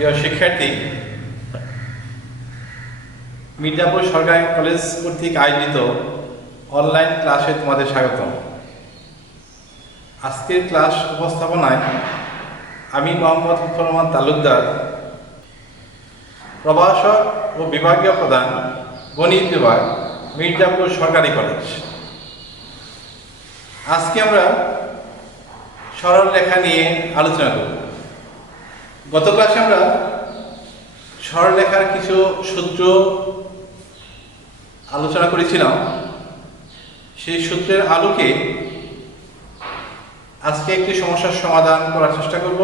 প্রিয় শিক্ষার্থী, মির্জাপুর সরকারি কলেজ কর্তৃক আয়োজিত অনলাইন ক্লাসে তোমাদের স্বাগত। আজকের ক্লাস উপস্থাপনায় আমি মোহাম্মদ রহমান তালুকদার, প্রভাষক ও বিভাগীয় প্রধান, গণিত বিভাগ, মির্জাপুর সরকারি কলেজ। আজকে আমরা সরল রেখা নিয়ে আলোচনা করব। গত ক্লাসে আমরা সরলরেখার কিছু সূত্র আলোচনা করেছিলাম। সেই সূত্রের আলোকে আজকে একটি সমস্যার সমাধান করার চেষ্টা করব।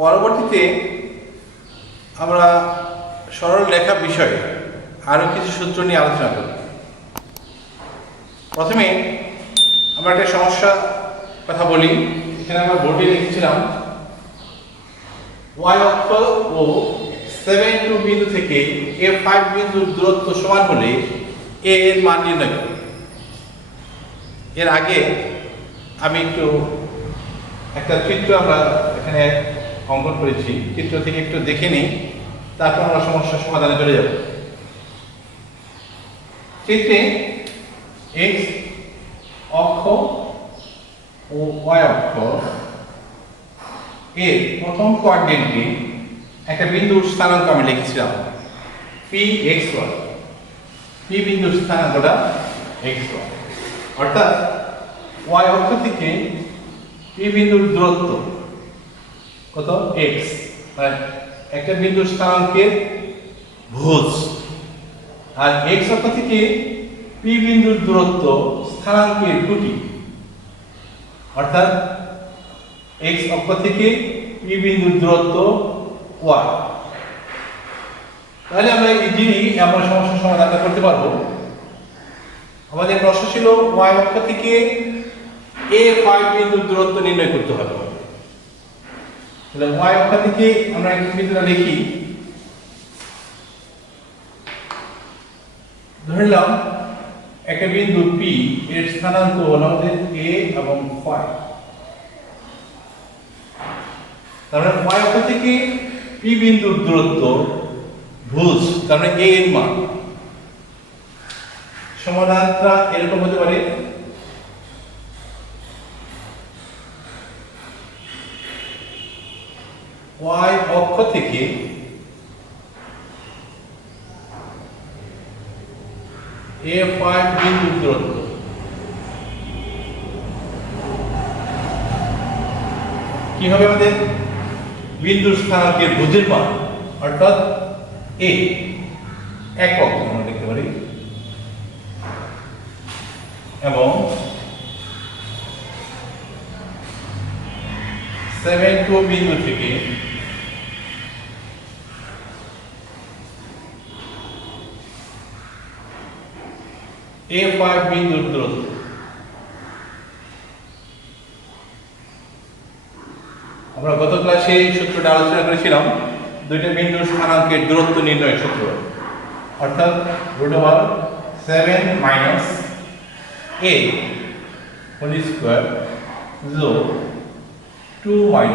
পরবর্তীতে আমরা সরলরেখা বিষয়ে আরও কিছু সূত্র নিয়ে আলোচনা করব। প্রথমে আমরা একটা সমস্যা কথা বলি। এখানে আমরা বোর্ডে লিখেছিলাম y অক্ষ ও 7 বিন্দু থেকে a5 বিন্দুর দূরত্ব সমান হলে a এর মান নির্ণয় করুন। এর আগে আমি একটা চিত্র আমরা এখানে অঙ্কন করেছি। চিত্র থেকে একটু দেখে নিই, তারপর আমরা সমস্যার সমাধানে চলে যাব। চিত্রে x অক্ষ ও y অক্ষ এর প্রথম কোঅর্ডিনেটে একটা বিন্দুর স্থানাঙ্ক আমি লিখেছিলাম p(x1). p বিন্দুর স্থানাঙ্কটা x1, অর্থাৎ y অক্ষ থেকে p বিন্দুর দূরত্ব কত? x, মানে একটা বিন্দুর স্থানাঙ্কের ভুজ। আর x অক্ষ থেকে p বিন্দুর দূরত্ব স্থানাঙ্কের গুটি, অর্থাৎ x অক্ষ থেকে p বিন্দুর দূরত্ব y। তাহলে আমরা ইজিলি আমরা সমস্যার সমাধান করতে পারবো। আমাদের প্রশ্ন ছিল y অক্ষ থেকে a5 বিন্দুর দূরত্ব নির্ণয় করতে হবে। তাহলে y অক্ষ থেকে আমরা এই বিন্দুটা লিখি। ধরে নিলাম একটা বিন্দু p এর স্থানাঙ্ক হলো আমাদের a এবং y। তাহলে y অক্ষ থেকে p বিন্দুর দূরত্ব ভুজ, তার মানে a এর মান সমাধানটা এরকম হতে পারে y অক্ষ থেকে a5 বিন্দুর দূরত্ব কি হবে? আমাদের বিন্দুর স্থানাঙ্কের ভুজের মান, অর্থাৎ a একক আমরা লিখতে পারি, এবং 7 বিন্দু থেকে a5 বিন্দুর দূরত্ব। আমরা গত ক্লাসে এই সূত্রটা আলোচনা করেছিলাম, দুইটা বিন্দুর স্থানাঙ্কের দূরত্ব নির্ণয়ের সূত্র, অর্থাৎ √7 - a whole square 2 - 5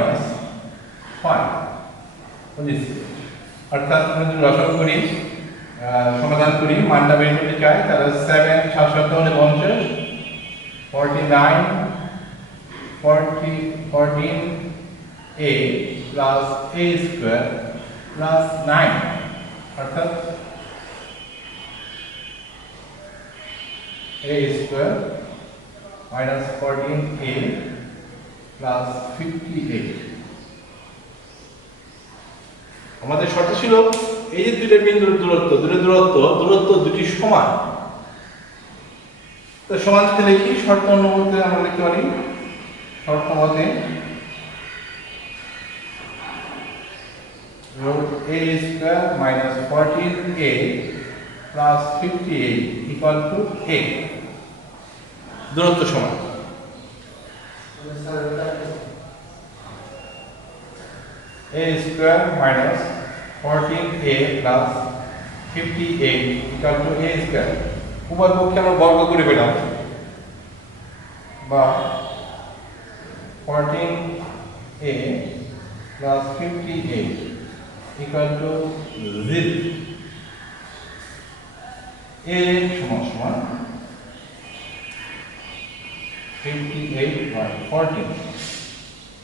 whole square. অর্থাৎ আমরা যদি রসায়ন করি, সমাধান করি, মানটা বের করতে চাই, তাহলে 7 7 7 হলে 50, 49 14 a plus a square plus 9, অর্থাৎ a square minus 14a plus 58। আমাদের শর্ত ছিল এই যে দুটো বিন্দুর দূরত্ব দুটি সমান। তো সমান যদি লিখি, শর্ত অনুমতে আমরা লিখতে পারি, শর্ত মতে a square minus 14a plus 58 equal to a। দূরত্ব সমান। a square minus 14a plus 58 equal to a square। উভয় পক্ষে আমরা বর্গ করে পেলাম, বা 14a plus 58 equal to 0 a সমান 58/14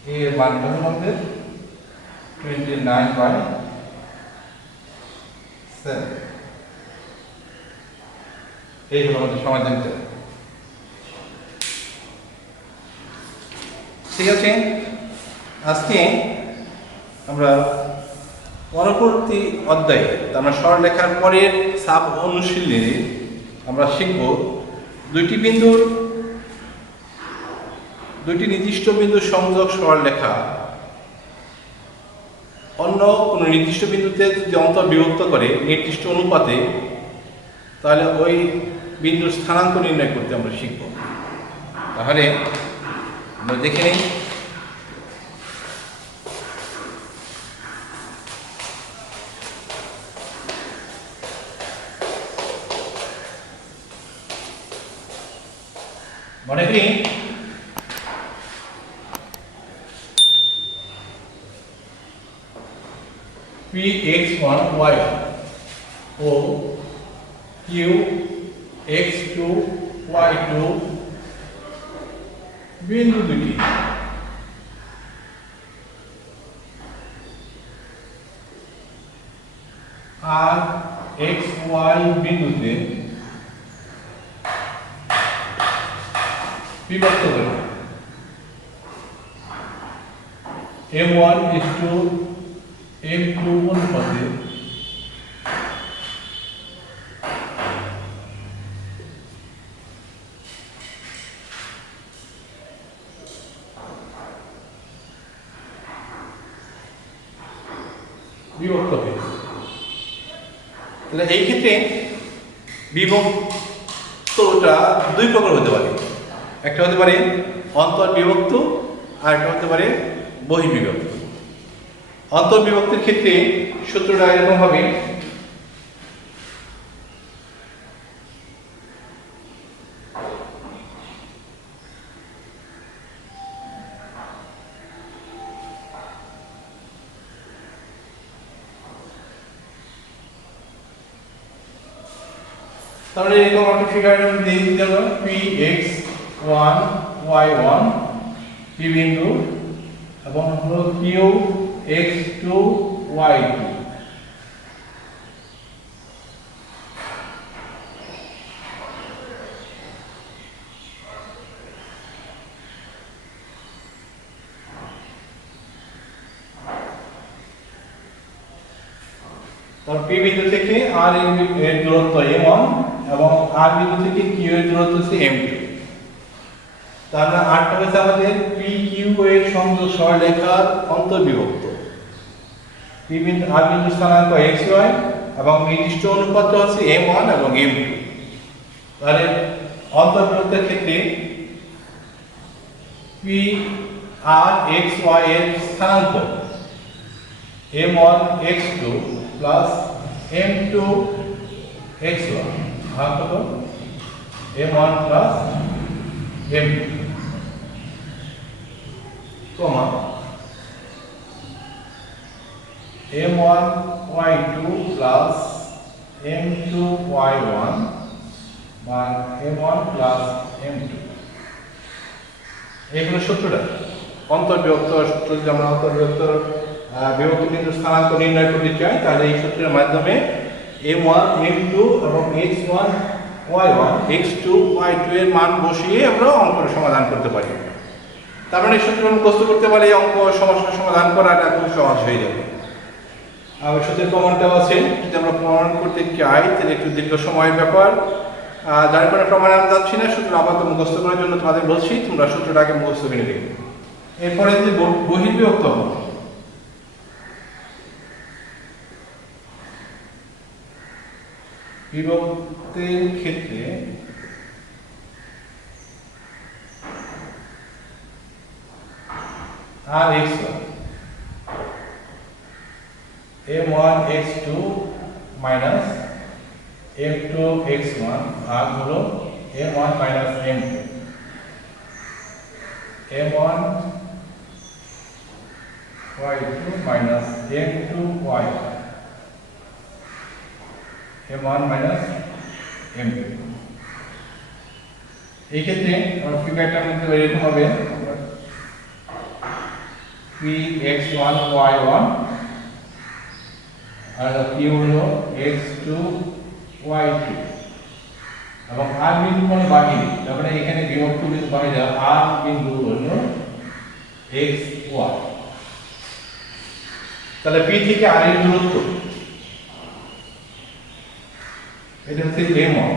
a এর মান হলো আমাদের 29/7 এই হলো আমাদের সমাধানটা। ঠিক আছে, আজকে আমরা পরবর্তী অধ্যায়ে আমরা সরলরেখার পরের সাব অনুশীলনে আমরা শিখব দুইটি নির্দিষ্ট বিন্দুর সংযোগ সরলরেখা অন্য কোনো নির্দিষ্ট বিন্দুতে যদি অন্তর বিভক্ত করে নির্দিষ্ট অনুপাতে, তাহলে ওই বিন্দুর স্থানাঙ্ক নির্ণয় করতে আমরা শিখব। তাহলে আমরা দেখে নিই। মনে করি Px1 y1 ও Qx2 y2 বিন্দু দুটি আর xy বিন্দুতে বিভক্ত করে m1:m2 অনুপাতে বিভক্ত হয়েছে। তাহলে এই ক্ষেত্রে বিভক্তটা দুই প্রকার হতে পারে, একটা হতে পারে অন্তর্বিভক্ত আর একটা হতে পারে বহির্বিভক্ত। অন্তর্বিভক্তের ক্ষেত্রে সূত্রটা এরকম হবে, তাহলে এরকম একটা ফিগার দিয়ে দিতে হবে Px1 y1 p বিন্দু এবং হলো Qx2 y2 তার p বিন্দু থেকে r এর দূরত্ব m1 এবং r বিন্দু থেকে q এর দূরত্ব হচ্ছে m2। তাহলে rটা হচ্ছে আমাদের pq এর সংযোগ সরলরেখার অন্তর্বিভক্ত। p বিন্দু r বিন্দু স্থানাঙ্ক xy এবং নির্দিষ্ট অনুপাত হচ্ছে m1 এবং m2। তাহলে অন্তর্বিভক্তের ক্ষেত্রে p r xy এর স্থানাঙ্ক m1 x2 plus m2 xy ভাগ কত m1 প্লাস m2 কমা m1 y2 plus m2 y1 ভাগ m1 প্লাস m2। এই হলো সূত্রটা অন্তর্বিভক্ত সূত্র। যদি আমরা অন্তর্বিভক্ত বিভক্ত বিন্দুর স্থানাঙ্ক নির্ণয় করতে চাই, তাহলে এই সূত্রের মাধ্যমে m1 m2 এবং x1 y1 x2 y2 এর মান বসিয়ে আমরা অঙ্কের সমাধান করতে পারি। তার মানে এই সূত্র মুখস্থ করতে পারলে অঙ্ক সমস্যার সমাধান করাটা খুব সহজ হয়ে যাবে। আর সূত্রের প্রমাণটাও আছে, যদি আমরা প্রমাণ করতে চাই তাহলে একটু দীর্ঘ সময়ের ব্যাপার, যার কারণে প্রমাণে আমরা যাচ্ছি না। সূত্র আপাতত মুখস্থ করার জন্য তোমাদের বলছি, তোমরা সূত্রটাকে মুখস্থ করে নেবে। এরপরে যদি বহির্বিভক্ত হবে, বিভক্তের ক্ষেত্রে আর x1 m1 x2 minus m2 x1 ভাগ হলো m1 minus m2 m1 y2 minus m2 y m1 minus m2 এই ক্ষেত্রে আমরা ফিগারটা মধ্যে এরকম হবে px1 y1 আর p হলো x2 y2 এবং r বিন্দু কোন বাহিনী তারপরে এখানে বিভক্ত বিন্দু বাহিনী r বিন্দু হলো x y তাহলে p থেকে r এর দূরত্ব এটা হচ্ছে m1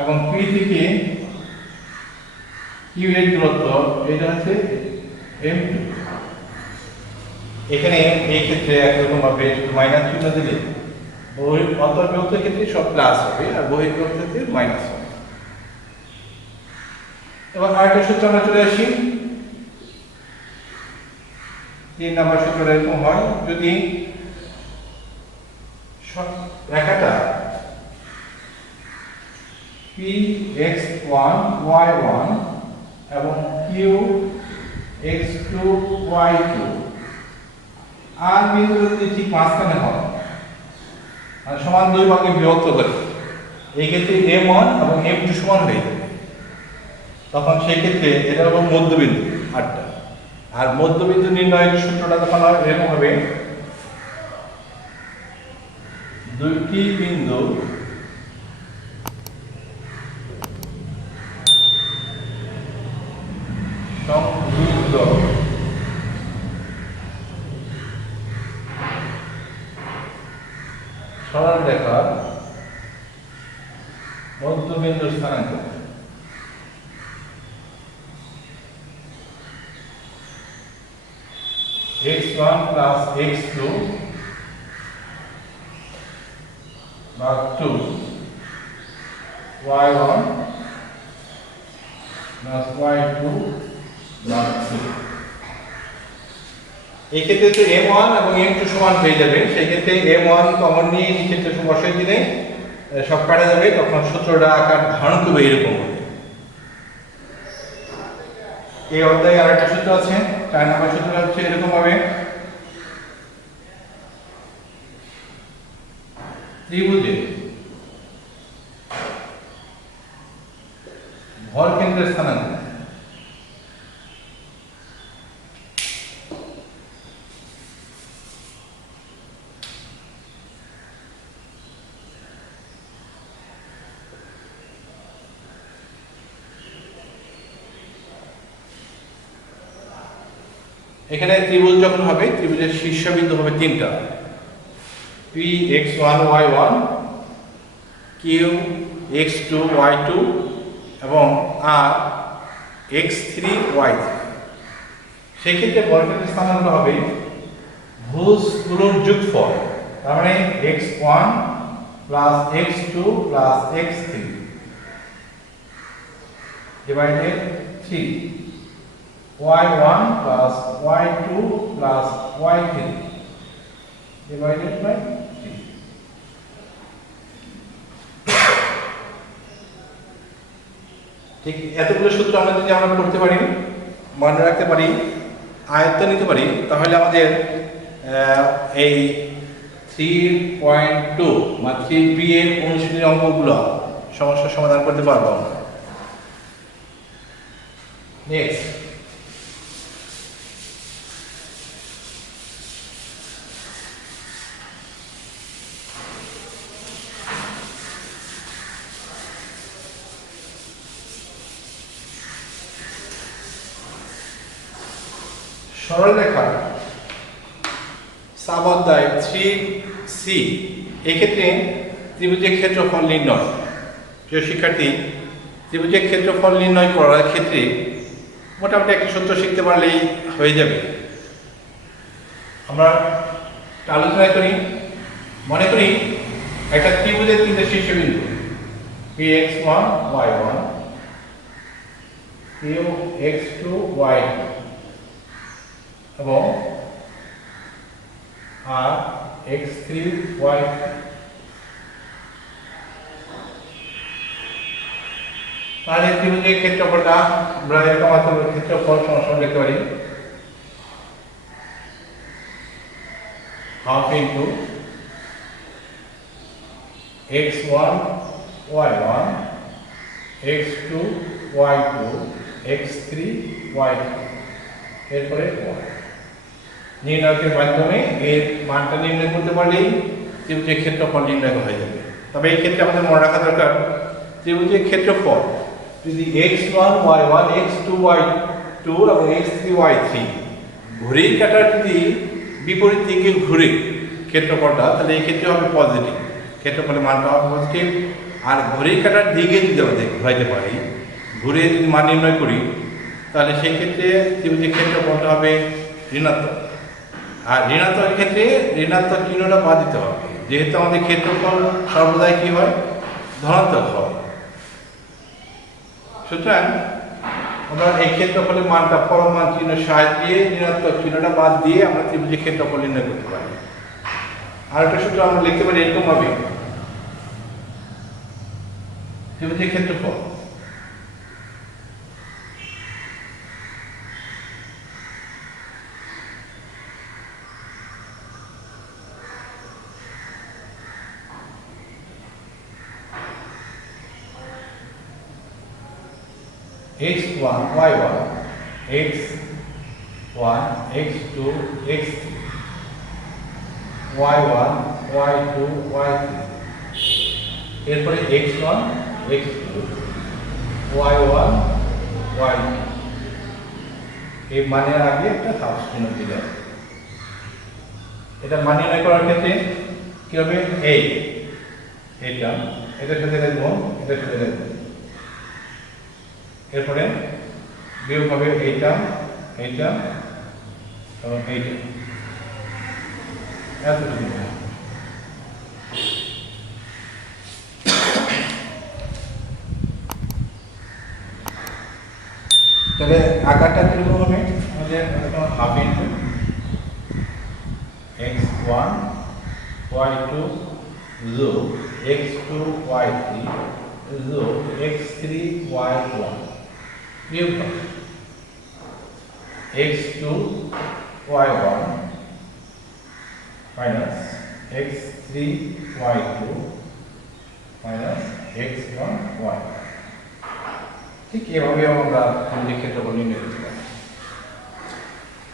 এবং p থেকে q এর দূরত্ব এটা হচ্ছে m2 এখানে এই ক্ষেত্রে একরকম ভাবে মাইনাস চিহ্ন দিলে অন্তর্বিভক্ত ক্ষেত্রে সব প্লাস হবে আর বহির্বিভক্ত ক্ষেত্রে মাইনাস হবে এবার আরেকটা সূত্র আমরা চলে আসি 3 নম্বর সূত্রটা এরকম হয় যদি রেখাটা px1 y1 এবং qx2 y2 আর বিন্দু যদি ঠিক মাঝখানে হয় আর সমান দুই ভাগে বিভক্ত করে এই ক্ষেত্রে m1 এবং m2 সমান হয়ে যাবে তখন সেই ক্ষেত্রে এটা হলো মধ্যবিন্দু আটটা আর মধ্যবিন্দু নির্ণয়ের সূত্রটা তখন এরকম হবে দুইটি বিন্দু সংযুক্ত সরলরেখার মধ্যবিন্দুর স্থানাঙ্ক x1 plus x2 by 2 y1 plus y2 by 2 এই ক্ষেত্রে তো m1 এবং m2 সমান হয়ে যাবে সেই ক্ষেত্রে m1 কমন নিয়ে এই ক্ষেত্রে বসাই দিলে সব কাটা যাবে তখন সূত্রটা আকার ধারণ করবে এরকম হবে এই অধ্যায়ে আরেকটা সূত্র আছে 4 নম্বর সূত্রটা হচ্ছে এরকম হবে ত্রিভুজে ভর কেন্দ্রের স্থানাঙ্ক এখানে ত্রিভুজ যখন হবে ত্রিভুজের শীর্ষবিন্দু হবে তিনটা px1 y1 qx2 y2 এবং r x3 y3 সেই ক্ষেত্রে বর্গক্ষেত্রের স্থানাঙ্ক হবে ভুজগুলোর যোগফল তার মানে x1 plus x2 plus x3 divided 3 y1 plus y2 plus y3 divided by 3 ঠিক এতগুলো সূত্র আমরা যদি করতে পারি মনে রাখতে পারি আয়ত্ত নিতে পারি তাহলে আমাদের এই 3.2 বা 3b এর অনুশীলনী অঙ্কগুলো সমস্যার সমাধান করতে পারবো আমরা নেক্সট সরলরেখা সাব অধ্যায় 3c এক্ষেত্রে ত্রিভুজের ক্ষেত্রফল নির্ণয় প্রিয় শিক্ষার্থী ত্রিভুজের ক্ষেত্রফল নির্ণয় করার ক্ষেত্রে মোটামুটি একটা সূত্র শিখতে পারলেই হয়ে যাবে আমরা আলোচনা করি মনে করি একটা ত্রিভুজের তিনটে শীর্ষবিন্দু px1 y1 qx2 y2 এবং আর x3 y3 তাহলে ত্রিভুজের ক্ষেত্রফলটা আমরা এরকম ক্ষেত্রফল সমান লিখতে পারি half into x1 y1 x2 y2 x3 y3 এরপরে নির্ণয়ের মাধ্যমে এর মানটা নির্ণয় করতে পারলেই ত্রিভুজের ক্ষেত্রফল নির্ণয় হয়ে যাবে। তবে এই ক্ষেত্রে আমাদের মনে রাখা দরকার ত্রিভুজের ক্ষেত্রফল যদি x1 y1 x2 y2 এবং x3 y3 ঘুরেই কাটার যদি বিপরীত দিকে ঘুরে ক্ষেত্রফলটা, তাহলে এই ক্ষেত্রে হবে পজিটিভ, ক্ষেত্রফলের মানটা হবে পজিটিভ। আর ঘুরেই কাটার দিকে যদি আমরা ঘুরাইতে পারি, ঘুরে যদি মান নির্ণয় করি, তাহলে সেই ক্ষেত্রে ত্রিভুজের ক্ষেত্রফলটা হবে ঋণাত্মক। আর ঋণাত্মকের ক্ষেত্রে ঋণাত্মক চিহ্নটা বাদ দিতে হবে, যেহেতু আমাদের ক্ষেত্রফল সর্বদাই কি হয়, ধনাত্মক হয়। সুতরাং আমরা এই ক্ষেত্রফলের মানটা পরমান চিহ্ন সাহায্যে ঋণাত্মক চিহ্নটা বাদ দিয়ে আমরা ত্রিভুজের ক্ষেত্রফল নির্ণয় করতে পারি। আর একটা সূত্র আমরা লিখতে পারি এরকম ভাবে, ত্রিভুজের ক্ষেত্রফল x1 y1 x1 x2 x3 y1 y2 y3 এরপরে x1 x2 y1 y2 এই মানের আগে একটা সাবস্টিটিউশন দিলে এটা মান নির্ণয় করার ক্ষেত্রে কি হবে, এটার সাথে লিখব, এটার সাথে লিখব, এরপরে বিয়োগ হবে এইটা এবং এইটা, এতটুকু। তাহলে আকারটা কিরকম হবে, আমাদের হাফ ইন্টু x1 y2 যোগ x2 y3 যোগ x3 y1 বিয়োগ x2 y1 minus x3 y2 minus x1 y। ঠিক এভাবে আমরা ক্ষেত্রফল নির্ণয় করতে পারি।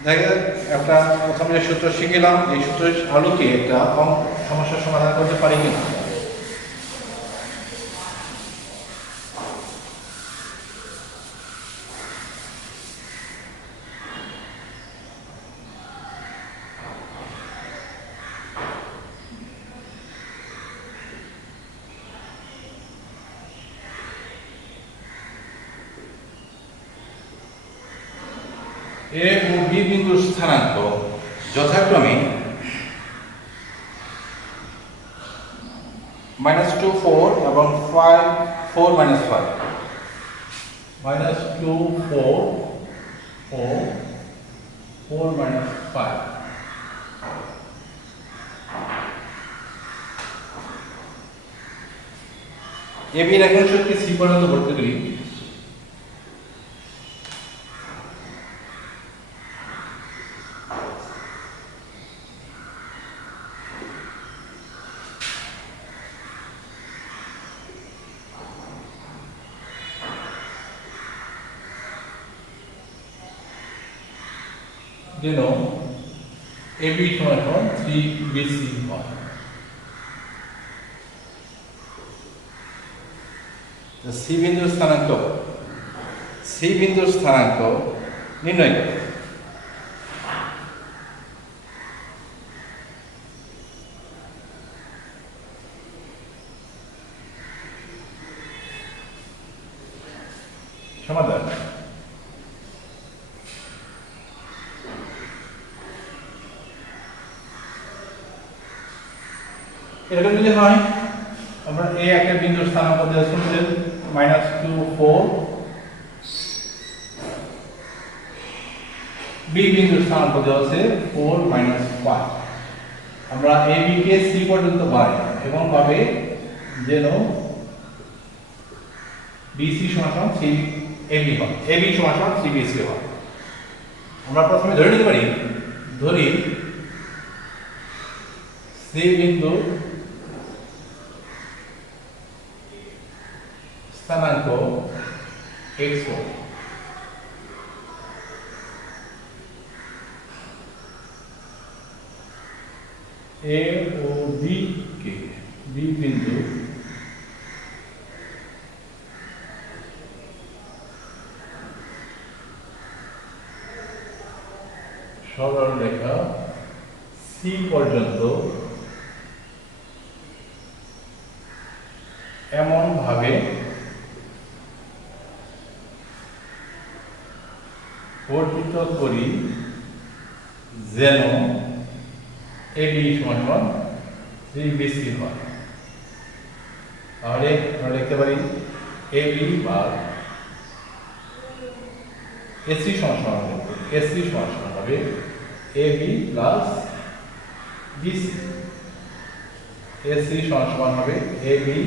দেখা একটা প্রথমে যে সূত্র শিখলাম, এই সূত্রের আলোকে একটা সমস্যার সমাধান করতে পারি কিনা। এ ও বি বিন্দুর স্থানাঙ্ক যথাক্রমে -2 4 এবং 5 4 -5 -2 4 4 4 -5 এ বি রেখাংশকে সি পর্যন্ত ভর্তি করি। যেন AB সমান 3BC হয়। সি বিন্দুর স্থানাঙ্ক নির্ণয় করো। সমাধান এরকম যদি হয়, আমরা এ একটা বিন্দুর স্থানাঙ্ক দেওয়া শুনছেন -2 4, বি বিন্দুর স্থানাঙ্ক দেওয়া আছে 4 5। আমরা এ বি কে সি পর্যন্ত বাড়াই এবং ভাবে যেন বিসি সমান সি এবি হয়, এবি সমান সি বিসি হয়। আমরা প্রথমে ধরে নিতে পারি, ধরি সি বিন্দু স্থানাঙ্ক x1, এ ও বি কে বি বিন্দু সরল রেখা সি পর্যন্ত এমন ভাবে বর্ধিত করি যেন এবি সমান 3bc হয়। তাহলে আমরা লিখতে পারি এবি বা এসি সমান এসি সমান হবে এবি প্লাস বিসি। এসি সমান হবে এবি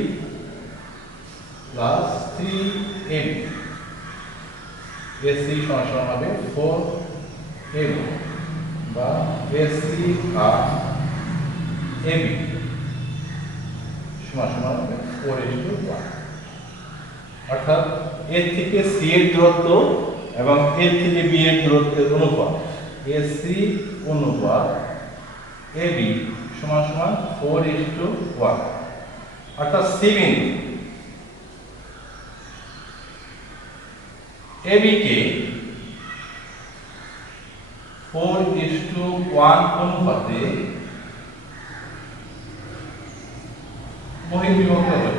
প্লাস 3ab। এসি সমান হবে 4ab বা এসি আর এবি সমান হবে 4:1। অর্থাৎ এর থেকে সি এর দূরত্ব এবং এর থেকে বি এর দূরত্বের অনুপাত এসি অনুপাত এবি সমান 4:1। অর্থাৎ সি বিন্দু এবি কে 4:1 অনুপাতে বহির্বিভক্ত হবে।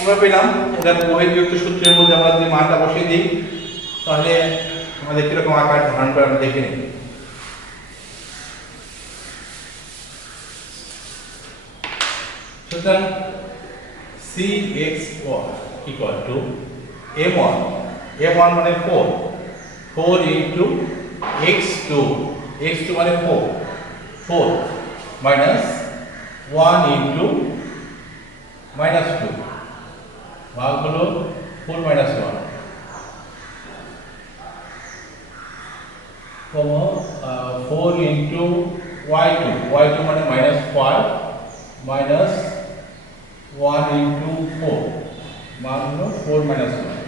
আমরা পেলাম এটা বহির্বিভক্ত সূত্রের মধ্যে আমরা যদি মানটা বসিয়ে দিই তাহলে আমাদের কিরকম আকার ধারণ করে আমরা দেখে নিই। সুতরাং cx1 equal to m1 মানে 4 into x2 মানে 4 minus 1 into -2 ভাগ হলো 4 minus 1 4 into y2 মানে -5 minus 1 into 4 মান হলো 4 minus 1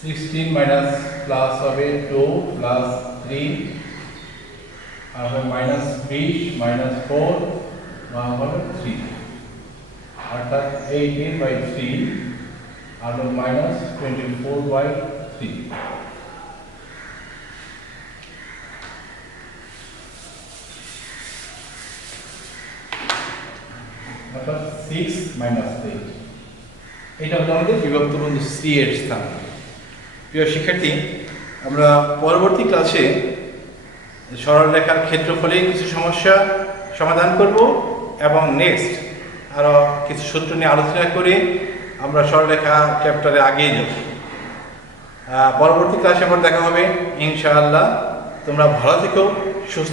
16 minus প্লাস হবে 2 plus 3 আর হবে minus 20 minus 4 মান হলো 3 অর্থাৎ 18/3 আর হলো minus 24/3। অর্থাৎ 6 minus 8। এটা হলো আমাদের বিভক্ত বিন্দু সি এর স্থান। প্রিয় শিক্ষার্থী, আমরা পরবর্তী ক্লাসে সরল রেখার ক্ষেত্রফলে কিছু সমস্যা সমাধান করব এবং নেক্সট আরো কিছু সূত্র নিয়ে আলোচনা করে আমরা সরলরেখা চ্যাপ্টারে আগিয়ে যাব। পরবর্তী ক্লাসে আবার দেখা হবে ইনশাআল্লাহ। তোমরা ভালো থেকো, সুস্থ